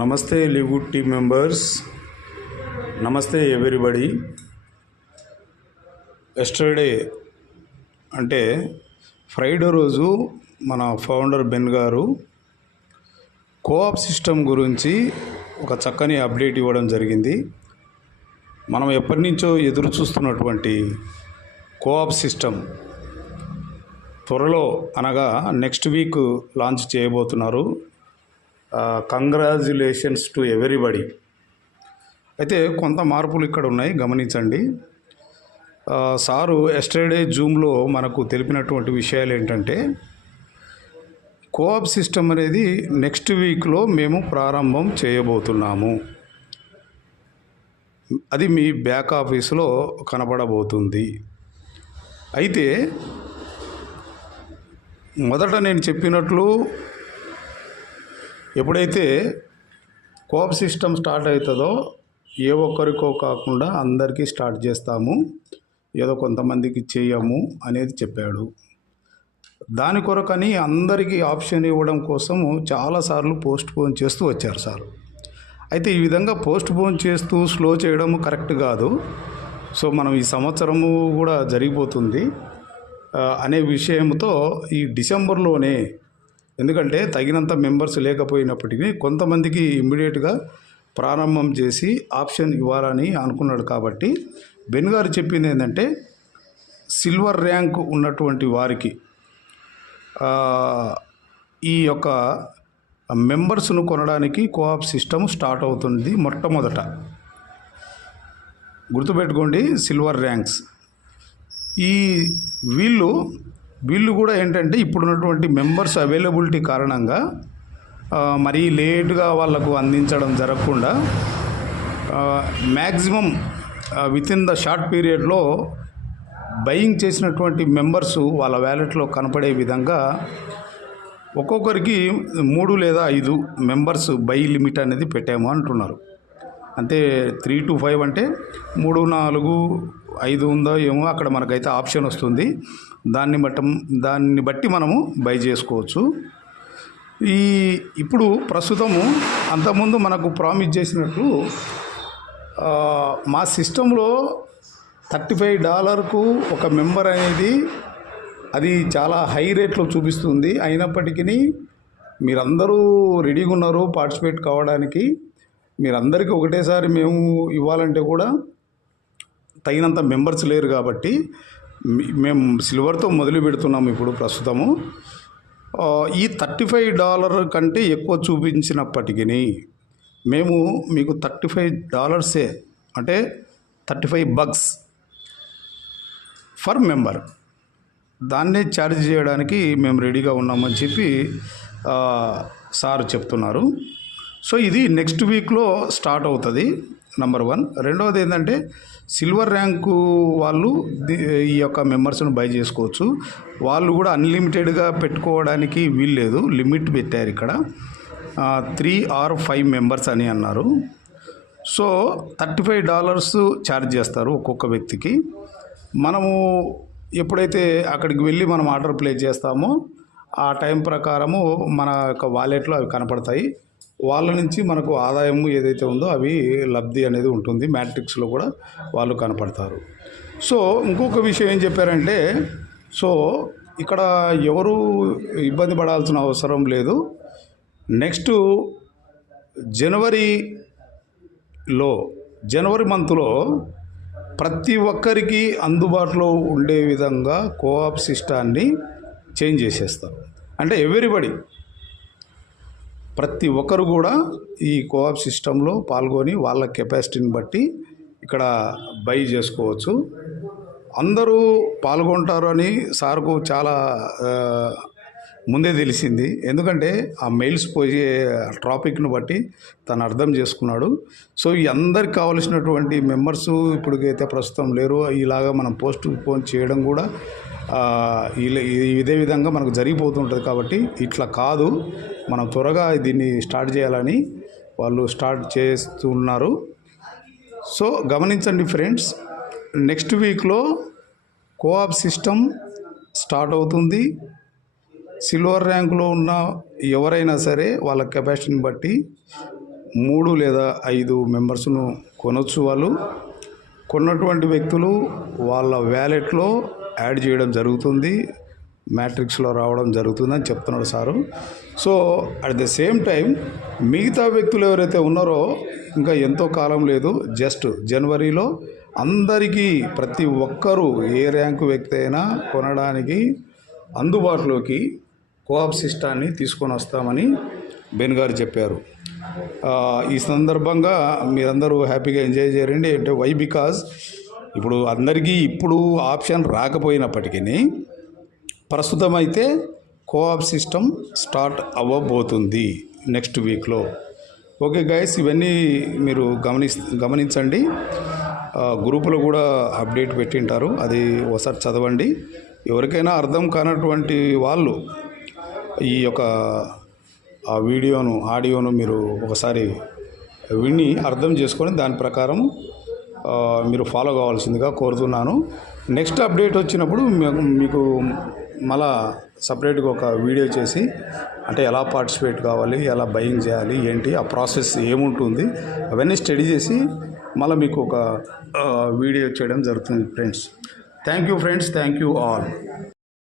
నమస్తే లివ్వుడ్ team members, నమస్తే everybody. Yesterday అంటే ఫ్రైడే రోజు మన ఫౌండర్ బెన్ గారు కోఆప్ సిస్టమ్ గురించి ఒక చక్కని అప్డేట్ ఇవ్వడం జరిగింది. మనం ఎప్పటి నుంచో ఎదురు చూస్తున్నటువంటి కోఆప్ సిస్టమ్ త్వరలో అనగా నెక్స్ట్ వీక్ లాంచ్ చేయబోతున్నారు. Congratulations to everybody. అయితే కొంత మార్పులు ఇక్కడ ఉన్నాయి, గమనించండి. సారు ఎస్టర్డే జూమ్లో మనకు తెలిపినటువంటి విషయాలు ఏంటంటే, కోఆప్ సిస్టమ్ అనేది నెక్స్ట్ వీక్లో మేము ప్రారంభం చేయబోతున్నాము. అది మీ బ్యాక్ ఆఫీసులో కనబడబోతుంది. అయితే మొదట నేను చెప్పినట్లు ఎప్పుడైతే కోఆప్ సిస్టమ్ స్టార్ట్ అవుతుందో ఏ ఒక్కరికో కాకుండా అందరికీ స్టార్ట్ చేస్తాము, ఏదో కొంతమందికి చేయము అనేది చెప్పాడు. దాని కొరకని అందరికీ ఆప్షన్ ఇవ్వడం కోసము చాలాసార్లు పోస్ట్ పోన్ చేస్తూ వచ్చారు సార్. అయితే ఈ విధంగా పోస్ట్ పోన్ చేస్తూ స్లో చేయడం కరెక్ట్ కాదు. సో మనం ఈ సంవత్సరము కూడా జరిగిపోతుంది అనే విషయంతో ఈ డిసెంబర్లోనే, ఎందుకంటే తగినంత మెంబర్స్ లేకపోయినప్పటికీ కొంతమందికి ఇమ్మీడియట్గా ప్రారంభం చేసి ఆప్షన్ ఇవ్వాలని అనుకున్నాడు. కాబట్టి బెన్ గారు చెప్పింది ఏంటంటే, సిల్వర్ ర్యాంక్ ఉన్నటువంటి వారికి ఈ యొక్క మెంబర్స్ను కొనడానికి కోఆప్ సిస్టమ్ స్టార్ట్ అవుతుంది. మొట్టమొదట గుర్తుపెట్టుకోండి, సిల్వర్ ర్యాంక్స్. ఈ వీళ్ళు కూడా ఏంటంటే ఇప్పుడున్నటువంటి మెంబర్స్ అవైలబిలిటీ కారణంగా మరీ లేటుగా వాళ్ళకు అందించడం జరగకుండా మ్యాక్సిమం వితిన్ ద షార్ట్ పీరియడ్లో బయింగ్ చేసినటువంటి మెంబర్సు వాళ్ళ వ్యాలెట్లో కనపడే విధంగా ఒక్కొక్కరికి 3 లేదా 5 మెంబర్స్ బై లిమిట్ అనేది పెట్టాము అంటున్నారు. అంటే 3 to 5 అంటే 3, 4, 5 ఉందో ఏమో అక్కడ మనకైతే ఆప్షన్ వస్తుంది. దాన్ని బట్టి మనము బై చేసుకోవచ్చు. ఇప్పుడు ప్రస్తుతము అంతకుముందు మనకు ప్రామిస్ చేసినట్లు మా సిస్టంలో $35కు ఒక మెంబర్ అనేది అది చాలా హై రేట్లో చూపిస్తుంది. అయినప్పటికీ మీరందరూ రెడీగా ఉన్నారు పార్టిసిపేట్ కావడానికి. మీరందరికీ ఒకటేసారి మేము ఇవ్వాలంటే కూడా తగినంత మెంబర్స్ లేరు. కాబట్టి మేము సిల్వర్తో మొదలు పెడుతున్నాము. ఇప్పుడు ప్రస్తుతము ఈ $35 కంటే ఎక్కువ చూపించినప్పటికీ మేము మీకు $35 అంటే $35 ఫర్ మెంబర్ దాన్నే ఛార్జ్ చేయడానికి మేము రెడీగా ఉన్నామని చెప్పి సార్ చెప్తున్నారు. సో ఇది నెక్స్ట్ వీక్లో స్టార్ట్ అవుతుంది, నెంబర్ 1. రెండవది ఏంటంటే, సిల్వర్ ర్యాంకు వాళ్ళు ఈ యొక్క మెంబర్స్ను బై చేసుకోవచ్చు. వాళ్ళు కూడా అన్లిమిటెడ్గా పెట్టుకోవడానికి వీల్లేదు, లిమిట్ పెట్టారు ఇక్కడ. 3 or 5 మెంబర్స్ అని అన్నారు. సో $35 ఛార్జ్ చేస్తారు ఒక్కొక్క వ్యక్తికి. మనము ఎప్పుడైతే అక్కడికి వెళ్ళి మనం ఆర్డర్ ప్లేస్ చేస్తామో ఆ టైం ప్రకారము మన యొక్క వాలెట్లో అవి కనపడతాయి. వాళ్ళ నుంచి మనకు ఆదాయం ఏదైతే ఉందో అవి లబ్ధి అనేది ఉంటుంది. మ్యాట్రిక్స్లో కూడా వాళ్ళు కనపడతారు. సో ఇంకొక విషయం ఏం చెప్పారంటే, సో ఇక్కడ ఎవరు ఇబ్బంది పడాల్సిన అవసరం లేదు. నెక్స్ట్ జనవరి మంత్లో ప్రతి ఒక్కరికి అందుబాటులో ఉండే విధంగా కోఆప్ సిస్టాన్ని చేంజ్ చేసేస్తారు. అంటే ఎవ్రీబడి, ప్రతి ఒక్కరు కూడా ఈ కోఆప్ సిస్టంలో పాల్గొని వాళ్ళ కెపాసిటీని బట్టి ఇక్కడ బై చేసుకోవచ్చు. అందరూ పాల్గొంటారు అని సార్కు చాలా ముందే తెలిసింది. ఎందుకంటే ఆ మెయిల్స్ పోయే ట్రాఫిక్ను బట్టి తను అర్థం చేసుకున్నాడు. సో ఈ అందరికి కావలసినటువంటి మెంబర్స్ ఇప్పటికైతే ప్రస్తుతం లేరు. ఇలాగా మనం పోస్ట్ పోన్ చేయడం కూడా ఇదే విధంగా మనకు జరిగిపోతుంటుంది. కాబట్టి ఇట్లా కాదు, మనం త్వరగా దీన్ని స్టార్ట్ చేయాలని వాళ్ళు స్టార్ట్ చేస్తున్నారు. సో గమనించండి ఫ్రెండ్స్, నెక్స్ట్ వీక్లో కోఆప్ సిస్టమ్ స్టార్ట్ అవుతుంది. సిల్వర్ ర్యాంకులో ఉన్న ఎవరైనా సరే వాళ్ళ కెపాసిటీని బట్టి 3 లేదా 5 మెంబర్స్ను కొనొచ్చు. వాళ్ళు కొన్నటువంటి వ్యక్తులు వాళ్ళ వ్యాలెట్లో యాడ్ చేయడం జరుగుతుంది, మ్యాట్రిక్స్లో రావడం జరుగుతుందని చెప్తున్నాడు sir. So at the same time మిగతా వ్యక్తులు ఎవరైతే ఉన్నారో ఇంకా ఎంతో కాలం లేదు, జస్ట్ జనవరిలో అందరికీ ప్రతి ఒక్కరూ ఏ ర్యాంకు వ్యక్తి అయినా కొనడానికి అందుబాటులోకి కోఆప్ సిస్టాన్ని తీసుకొని వస్తామని బెన్ గారు చెప్పారు. ఈ సందర్భంగా మీరందరూ హ్యాపీగా ఎంజాయ్ చేయండి. అంటే వై బికాజ్ ఇప్పుడు అందరికీ ఇప్పుడు ఆప్షన్ రాకపోయినప్పటికీ ప్రస్తుతం అయితే కోఆప్ సిస్టమ్ స్టార్ట్ అవ్వబోతుంది నెక్స్ట్ వీక్లో. ఓకే గైస్, ఇవన్నీ మీరు గమనించండి. గ్రూపులో కూడా అప్డేట్ పెట్టింటారు, అది ఒకసారి చదవండి. ఎవరికైనా అర్థం కానటువంటి వాళ్ళు ఈ యొక్క ఆడియోను మీరు ఒకసారి విని అర్థం చేసుకొని దాని ప్రకారం మీరు ఫాలో కావాల్సిందిగా కోరుతున్నాను. నెక్స్ట్ అప్డేట్ వచ్చినప్పుడు మీకు మళ్ళా సపరేట్గా ఒక వీడియో చేసి, అంటే ఎలా పార్టిసిపేట్ కావాలి, ఎలా బయింగ్ చేయాలి, ఏంటి ఆ ప్రాసెస్ ఏముంటుంది, అవన్నీ స్టడీ చేసి మళ్ళీ మీకు ఒక వీడియో చేయడం జరుగుతుంది friends. Thank you friends, thank you all.